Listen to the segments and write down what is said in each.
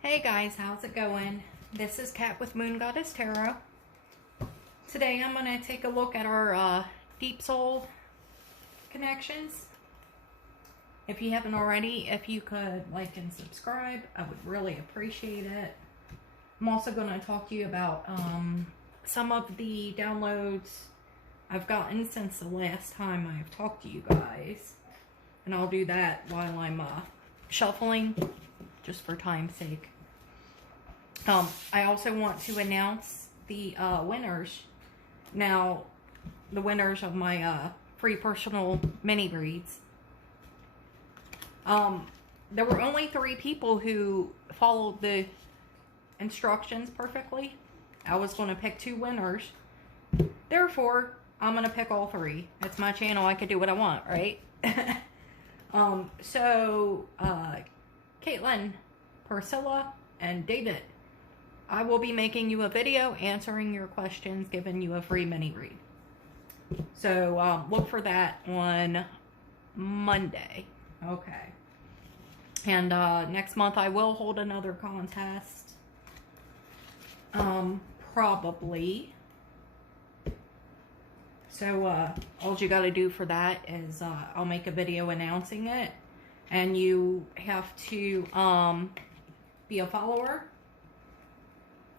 Hey guys, how's it going? This is Kat with Moon Goddess Tarot. Today I'm going to take a look at our deep soul connections. If you haven't already, if you could like and subscribe, I would really appreciate it. I'm also going to talk to you about some of the downloads I've gotten since the last time I've talked to you guys. And I'll do that while I'm shuffling, just for time's sake. I also want to announce the winners. Now, the winners of my free personal mini reads. There were only 3 people who followed the instructions perfectly. I was going to pick 2 winners. Therefore, I'm going to pick all 3. It's my channel. I could do what I want, right? Caitlin, Priscilla, and David, I will be making you a video answering your questions, giving you a free mini read. So look for that on Monday. Okay. And next month I will hold another contest. Probably. So all you got to do for that is I'll make a video announcing it. And you have to be a follower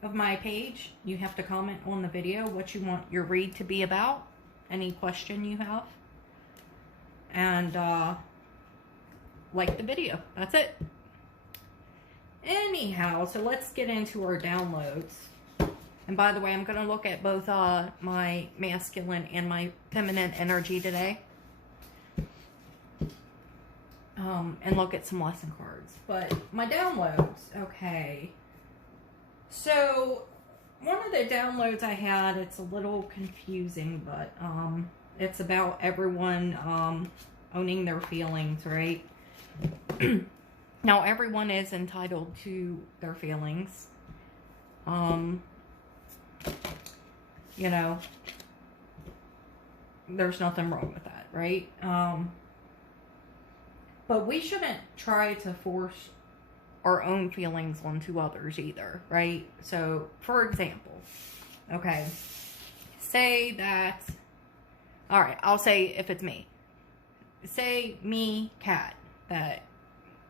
of my page. You have to comment on the video what you want your read to be about, any question you have, and like the video. That's it. Anyhow, so let's get into our downloads. And by the way, I'm going to look at both my masculine and my feminine energy today. And look at some lesson cards. But my downloads, okay. So, one of the downloads I had, it's a little confusing, but it's about everyone owning their feelings, right? Now, everyone is entitled to their feelings. You know, there's nothing wrong with that, right? But we shouldn't try to force our own feelings onto others either, right? So, for example, okay, say that, all right, I'll say if it's me. Say me, Kat, that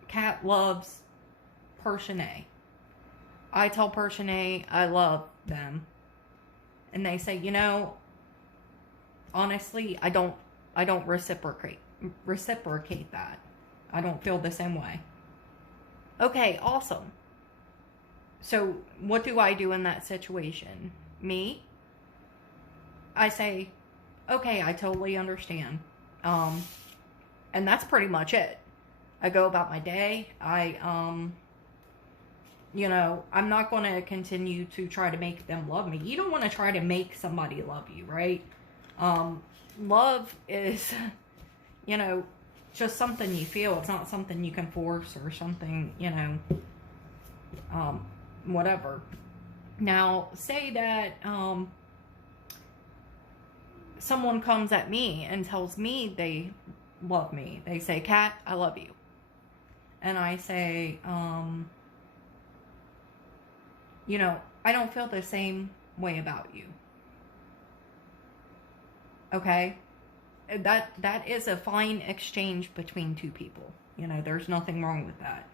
Kat loves person A. I tell person A I love them. And they say, you know, honestly, I don't reciprocate that. I don't feel the same way. Okay, awesome. So, what do I do in that situation? Me? I say, okay, I totally understand. And that's pretty much it. I go about my day. You know, I'm not going to continue to try to make them love me. You don't want to try to make somebody love you, right? Love is, you know, just something you feel. It's not something you can force or something, you know, whatever. Now, say that someone comes at me and tells me they love me. They say, Kat, I love you. And I say, you know, I don't feel the same way about you. Okay? That is a fine exchange between 2 people. You know, there's nothing wrong with that.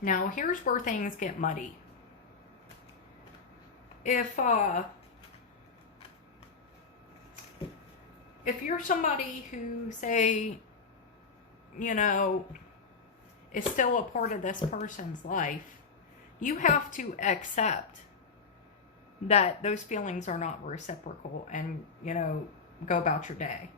Now, here's where things get muddy. If you're somebody who, say, you know, is still a part of this person's life, you have to accept that those feelings are not reciprocal and, you know, go about your day.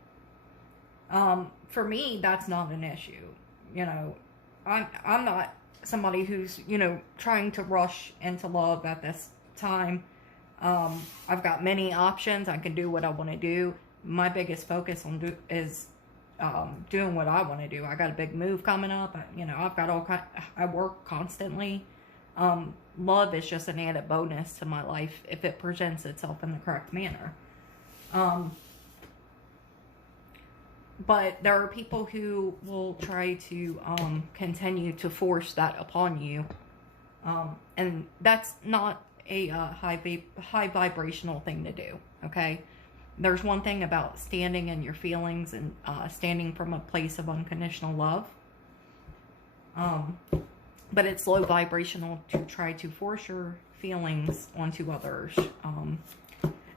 For me, that's not an issue. You know, I'm not somebody who's, you know, trying to rush into love at this time. I've got many options. I can do what I want to do. My biggest focus is doing what I want to do. I got a big move coming up. You know, I've got I work constantly. Love is just an added bonus to my life if it presents itself in the correct manner. But there are people who will try to continue to force that upon you And that's not a high vibrational thing to do, okay? There's one thing about standing in your feelings and standing from a place of unconditional love. But it's low vibrational to try to force your feelings onto others.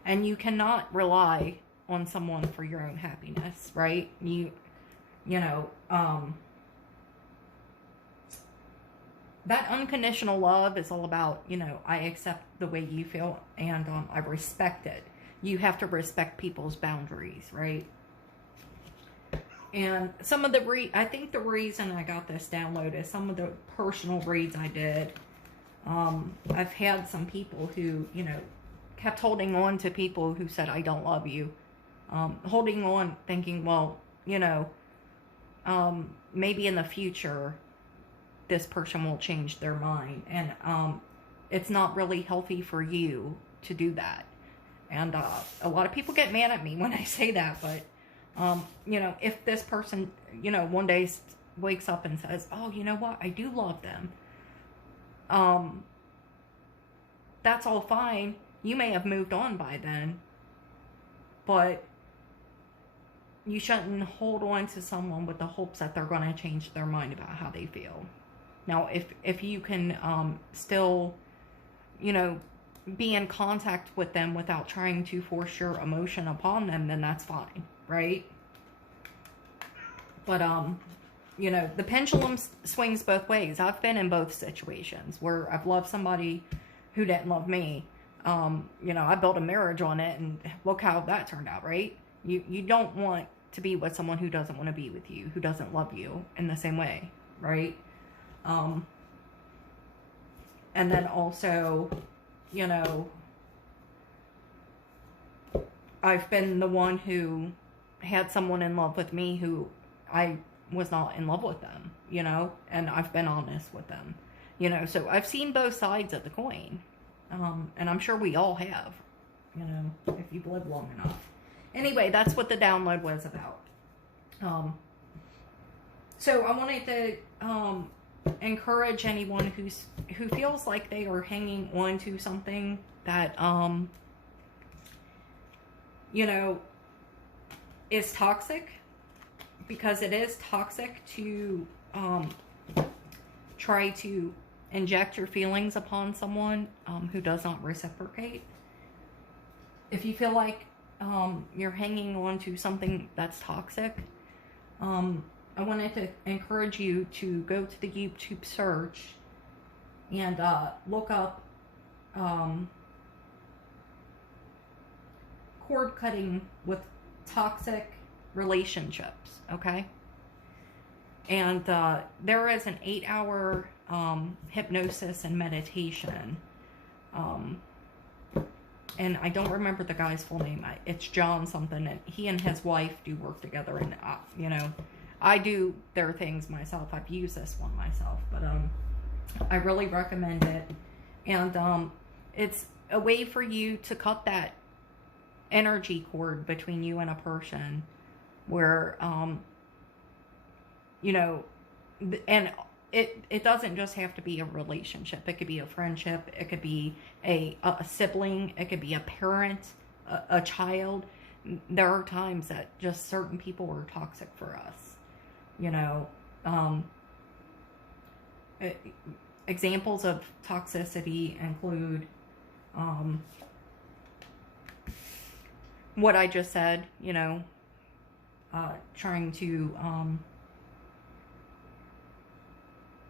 And you cannot rely on someone for your own happiness, right? You know, that unconditional love is all about, you know, I accept the way you feel and I respect it. You have to respect people's boundaries, right? And some of the I think the reason I got this download is some of the personal reads I did. I've had some people who, you know, kept holding on to people who said, I don't love you. Holding on thinking, well, you know, maybe in the future, this person will change their mind. And it's not really healthy for you to do that. And a lot of people get mad at me when I say that, but you know, if this person, you know, one day wakes up and says, oh, you know what, I do love them, that's all fine. You may have moved on by then, but you shouldn't hold on to someone with the hopes that they're going to change their mind about how they feel. Now, if you can still, you know, be in contact with them without trying to force your emotion upon them, then that's fine, right? But, you know, the pendulum swings both ways. I've been in both situations where I've loved somebody who didn't love me. You know, I built a marriage on it, and look how that turned out, right? You don't want to be with someone who doesn't want to be with you, who doesn't love you in the same way, right? And then also, you know, I've been the one who had someone in love with me who I was not in love with them, you know, and I've been honest with them, you know, so I've seen both sides of the coin, and I'm sure we all have, you know, if you've lived long enough. Anyway, that's what the download was about. So I wanted to encourage anyone who feels like they are hanging on to something that you know, is toxic, because it is toxic to try to inject your feelings upon someone who does not reciprocate. If you feel like you're hanging on to something that's toxic, I wanted to encourage you to go to the YouTube search and look up cord cutting with toxic relationships, okay? And there is an 8-hour hypnosis and meditation. And I don't remember the guy's full name. It's John something. And he and his wife do work together. And, you know, I do their things myself. I've used this one myself. But I really recommend it. And it's a way for you to cut that energy cord between you and a person where, you know, and it doesn't just have to be a relationship. It could be a friendship. It could be a sibling. It could be a parent, a child. There are times that just certain people are toxic for us. You know, examples of toxicity include what I just said, you know, trying to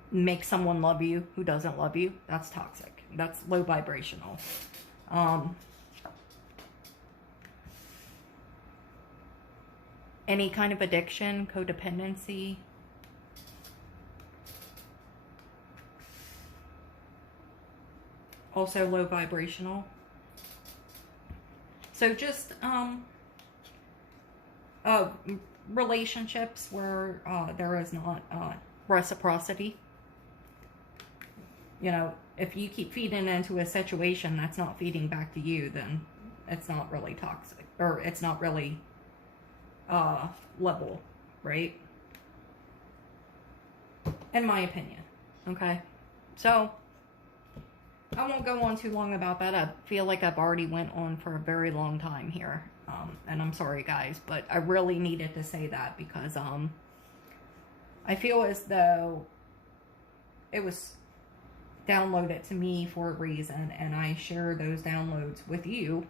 make someone love you who doesn't love you. That's toxic. That's low vibrational. Any kind of addiction, codependency. Also low vibrational. So just relationships where there is not reciprocity. You know, if you keep feeding into a situation that's not feeding back to you, then it's not really toxic, or it's not really level, right? In my opinion. Okay, so I won't go on too long about that. I feel like I've already went on for a very long time here. And I'm sorry, guys, but I really needed to say that because I feel as though it was downloaded to me for a reason, and I share those downloads with you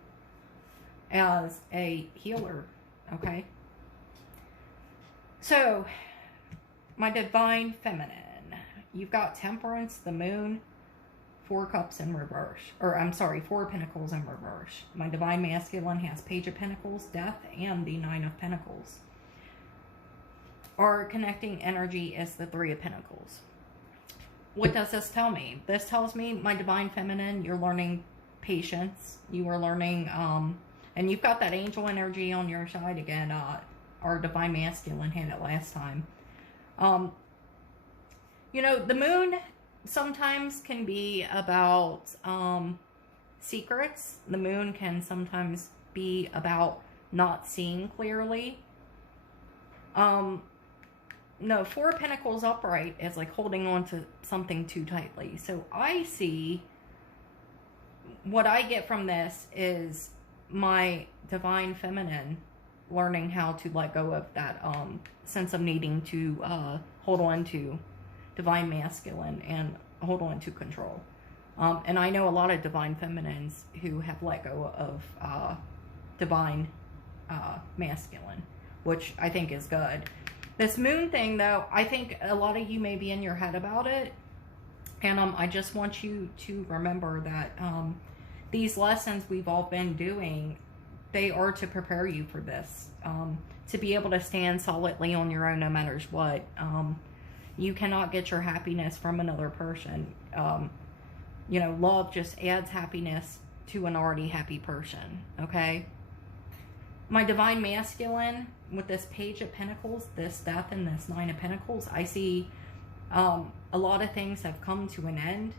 as a healer, okay? So, my divine feminine. You've got Temperance, the Moon, 4 Cups in reverse. Or, I'm sorry, 4 Pentacles in reverse. My divine masculine has Page of Pentacles, Death, and the 9 of Pentacles. Our connecting energy is the 3 of Pentacles. What does this tell me? This tells me, my divine feminine, you're learning patience. You are learning, and you've got that angel energy on your side again. Our divine masculine had it last time. You know, the moon sometimes can be about secrets. The moon can sometimes be about not seeing clearly. No, 4 Pentacles upright is like holding on to something too tightly. So I see, what I get from this is my divine feminine learning how to let go of that sense of needing to hold on to divine masculine and hold on to control. And I know a lot of divine feminines who have let go of divine masculine, which I think is good. This moon thing, though, I think a lot of you may be in your head about it. And I just want you to remember that these lessons we've all been doing, they are to prepare you for this. To be able to stand solidly on your own no matter what. You cannot get your happiness from another person. You know, love just adds happiness to an already happy person, okay? My divine masculine, with this Page of Pentacles, this Death, and this 9 of Pentacles, I see a lot of things have come to an end.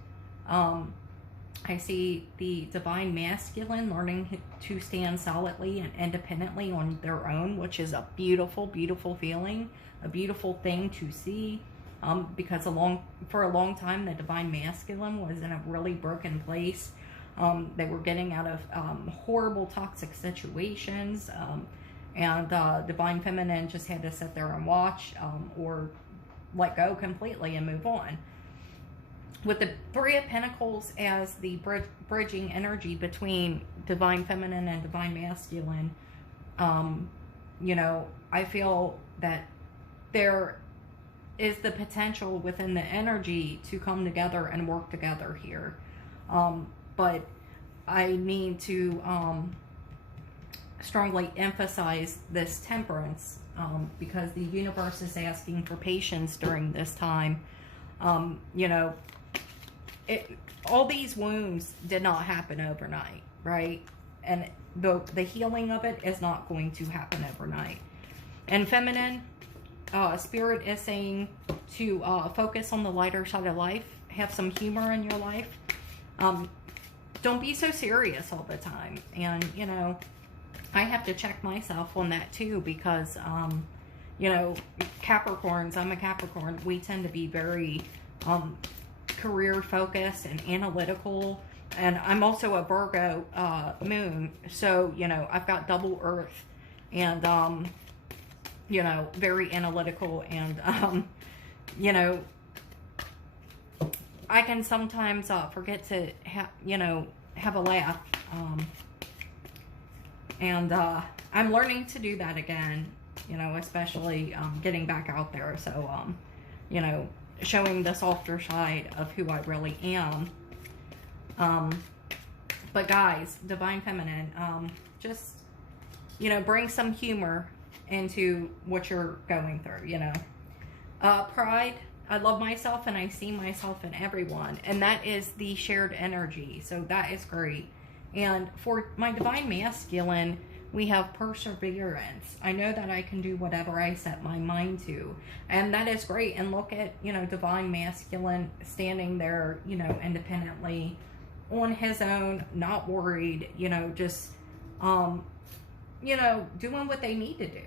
I see the divine masculine learning to stand solidly and independently on their own, which is a beautiful, beautiful feeling, a beautiful thing to see. Because for a long time, the divine masculine was in a really broken place. They were getting out of horrible toxic situations, and divine feminine just had to sit there and watch, or let go completely and move on. With the 3 of Pentacles as the bridging energy between divine feminine and divine masculine, you know, I feel that there is the potential within the energy to come together and work together here. But I need to strongly emphasize this temperance, because the universe is asking for patience during this time. You know, all these wounds did not happen overnight, right? And the healing of it is not going to happen overnight. And feminine, Spirit is saying to focus on the lighter side of life. Have some humor in your life. Don't be so serious all the time. And, you know, I have to check myself on that too, because, you know, Capricorns, I'm a Capricorn, we tend to be very career focused and analytical. And I'm also a Virgo moon. So, you know, I've got double Earth. And, you know, very analytical, and, you know, I can sometimes forget to, you know, have a laugh, and I'm learning to do that again, you know, especially getting back out there, so, you know, showing the softer side of who I really am. But guys, divine feminine, just, you know, bring some humor into what you're going through, you know. Pride, I love myself and I see myself in everyone, and that is the shared energy, so that is great. And for my divine masculine, we have perseverance. I know that I can do whatever I set my mind to, and that is great. And look at, you know, divine masculine standing there, you know, independently on his own, not worried, you know, just you know, doing what they need to do.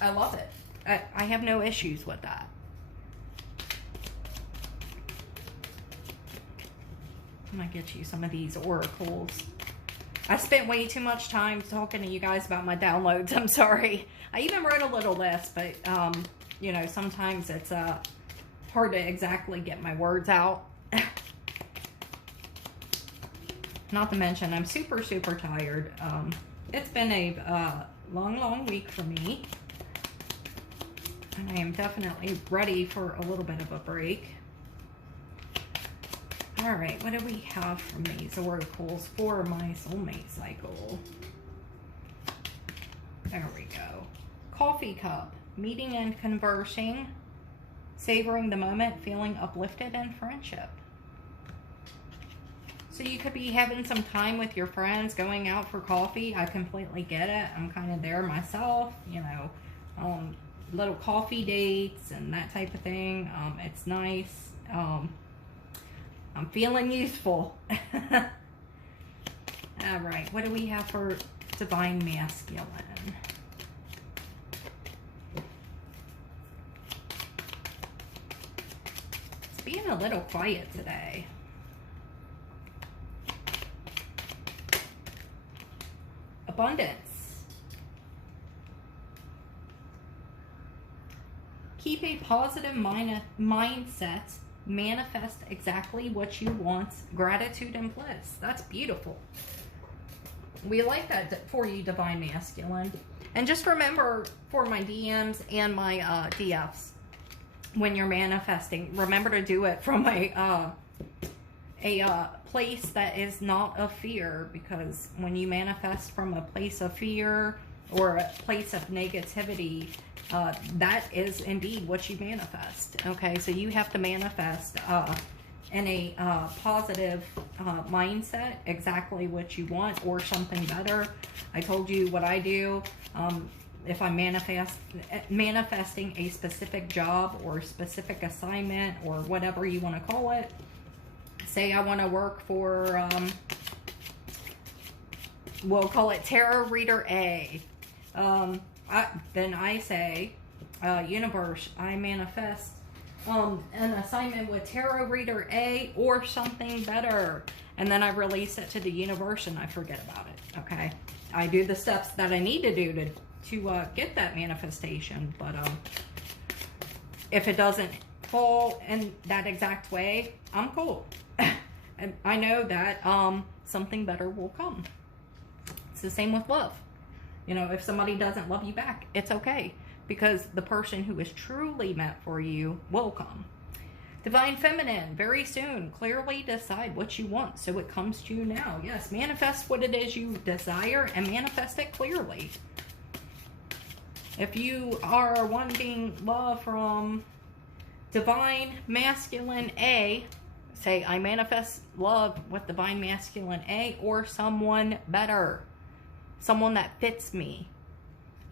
I love it. I have no issues with that. I'm gonna get you some of these oracles. I spent way too much time talking to you guys about my downloads. I'm sorry. I even wrote a little list, but you know, sometimes it's hard to exactly get my words out. Not to mention, I'm super, super tired. It's been a long week for me. And I am definitely ready for a little bit of a break. All right, what do we have from these oracles for my soulmate cycle? There we go. Coffee cup, meeting and conversing, savoring the moment, feeling uplifted, and friendship. So you could be having some time with your friends, going out for coffee. I completely get it. I'm kind of there myself, you know, little coffee dates and that type of thing. It's nice. I'm feeling useful. All right, what do we have for divine masculine? It's being a little quiet today. Abundance. Keep a positive mindset. Manifest exactly what you want. Gratitude and bliss. That's beautiful. We like that for you, divine masculine. And just remember, for my DMs and my DFs, when you're manifesting, remember to do it from a place that is not of fear, because when you manifest from a place of fear or a place of negativity, that is indeed what you manifest. Okay, so you have to manifest in a positive mindset exactly what you want, or something better. I told you what I do. If I'm manifesting a specific job or specific assignment or whatever you want to call it. Say I want to work for, we'll call it Tarot Reader A. Then I say, universe, I manifest an assignment with Tarot Reader A or something better. And then I release it to the universe and I forget about it, okay? I do the steps that I need to do to get that manifestation. But if it doesn't fall in that exact way, I'm cool. And I know that something better will come. It's the same with love. You know, if somebody doesn't love you back, it's okay, because the person who is truly meant for you will come. Divine Feminine, very soon, clearly decide what you want so it comes to you now. Yes, manifest what it is you desire and manifest it clearly. If you are wanting love from Divine Masculine A, say, I manifest love with Divine Masculine A or someone better. Someone that fits me.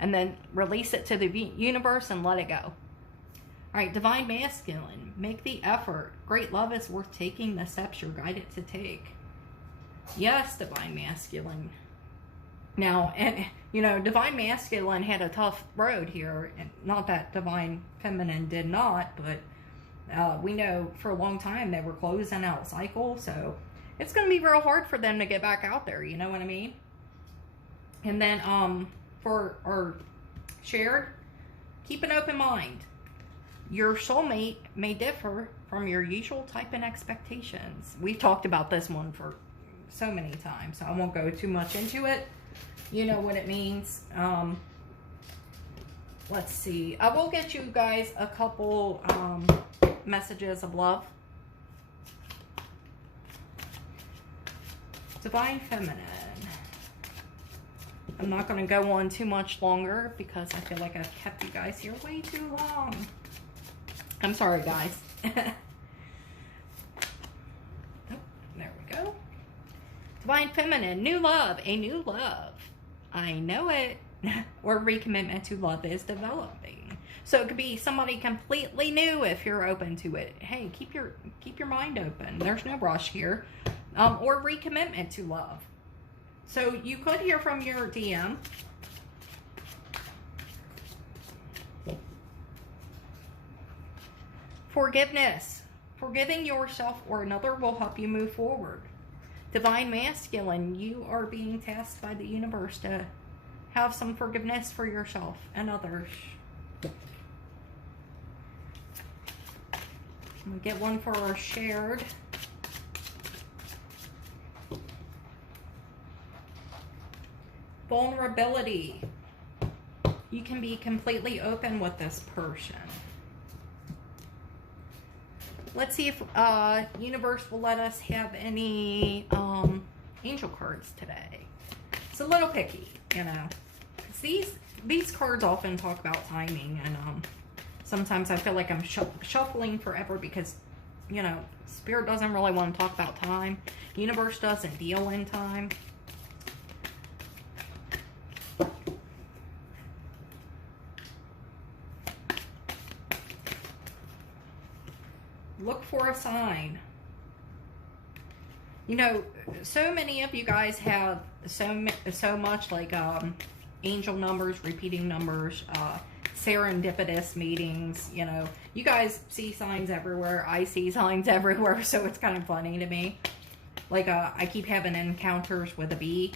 And then release it to the universe and let it go. Alright, Divine Masculine. Make the effort. Great love is worth taking the steps you're guided to take. Yes, Divine Masculine. Now, and you know, Divine Masculine had a tough road here. And not that Divine Feminine did not, but we know for a long time they were closing out cycle. So it's going to be real hard for them to get back out there. You know what I mean? And then for our shared, keep an open mind. Your soulmate may differ from your usual type and expectations. We've talked about this one for so many times, so I won't go too much into it. You know what it means. Let's see. I will get you guys a couple messages of love. Divine Feminine. I'm not going to go on too much longer because I feel like I've kept you guys here way too long. I'm sorry, guys. Oh, there we go. Divine Feminine, new love, a new love. I know it. Or recommitment to love is developing. So it could be somebody completely new if you're open to it. Hey, keep your mind open. There's no rush here. Or recommitment to love. So you could hear from your DM. Forgiveness. Forgiving yourself or another will help you move forward. Divine Masculine, you are being tasked by the universe to have some forgiveness for yourself and others. We'll get one for our shared. Vulnerability. You can be completely open with this person. Let's see if universe will let us have any angel cards today. It's a little picky, you know. These cards often talk about timing, and sometimes I feel like I'm shuffling forever because, you know, Spirit doesn't really want to talk about time. Universe doesn't deal in time. Look for a sign. You know, so many of you guys have so much like angel numbers, repeating numbers, serendipitous meetings. You know, you guys see signs everywhere. I see signs everywhere, so it's kind of funny to me. Like I keep having encounters with a bee.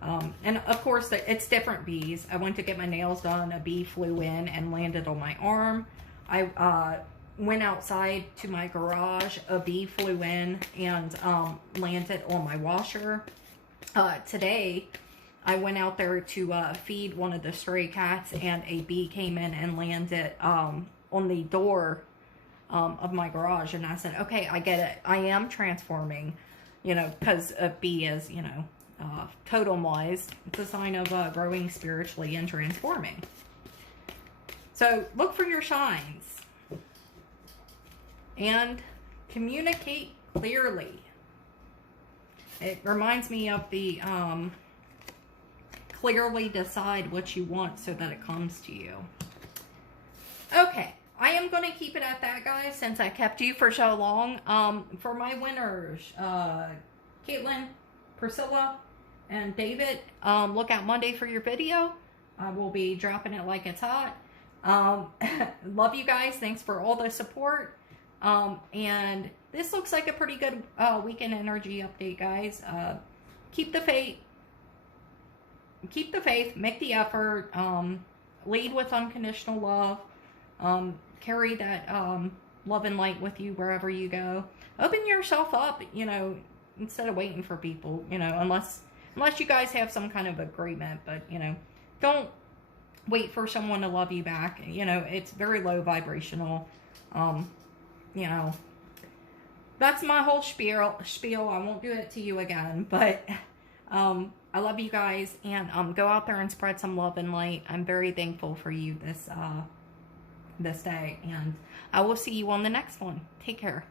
And of course, it's different bees. I went to get my nails done. A bee flew in and landed on my arm. I went outside to my garage. A bee flew in and landed on my washer. Today, I went out there to feed one of the stray cats, and a bee came in and landed on the door of my garage. And I said, okay, I get it. I am transforming, you know, because a bee is, you know, totem-wise, it's a sign of growing spiritually and transforming. So look for your signs. And communicate clearly. It reminds me of the clearly decide what you want so that it comes to you. Okay, I am going to keep it at that, guys, since I kept you for so long. For my winners, Caitlin, Priscilla, and David, look out Monday for your video. I will be dropping it like it's hot. Love you guys. Thanks for all the support. And this looks like a pretty good weekend energy update, guys. Keep the faith. Keep the faith. Make the effort. Lead with unconditional love. Carry that love and light with you wherever you go. Open yourself up, you know, instead of waiting for people, you know, unless you guys have some kind of agreement. But, you know, don't wait for someone to love you back. You know, it's very low vibrational. You know, that's my whole spiel. I won't do it to you again, but I love you guys, and go out there and spread some love and light. I'm very thankful for you this day, and I will see you on the next one. Take care.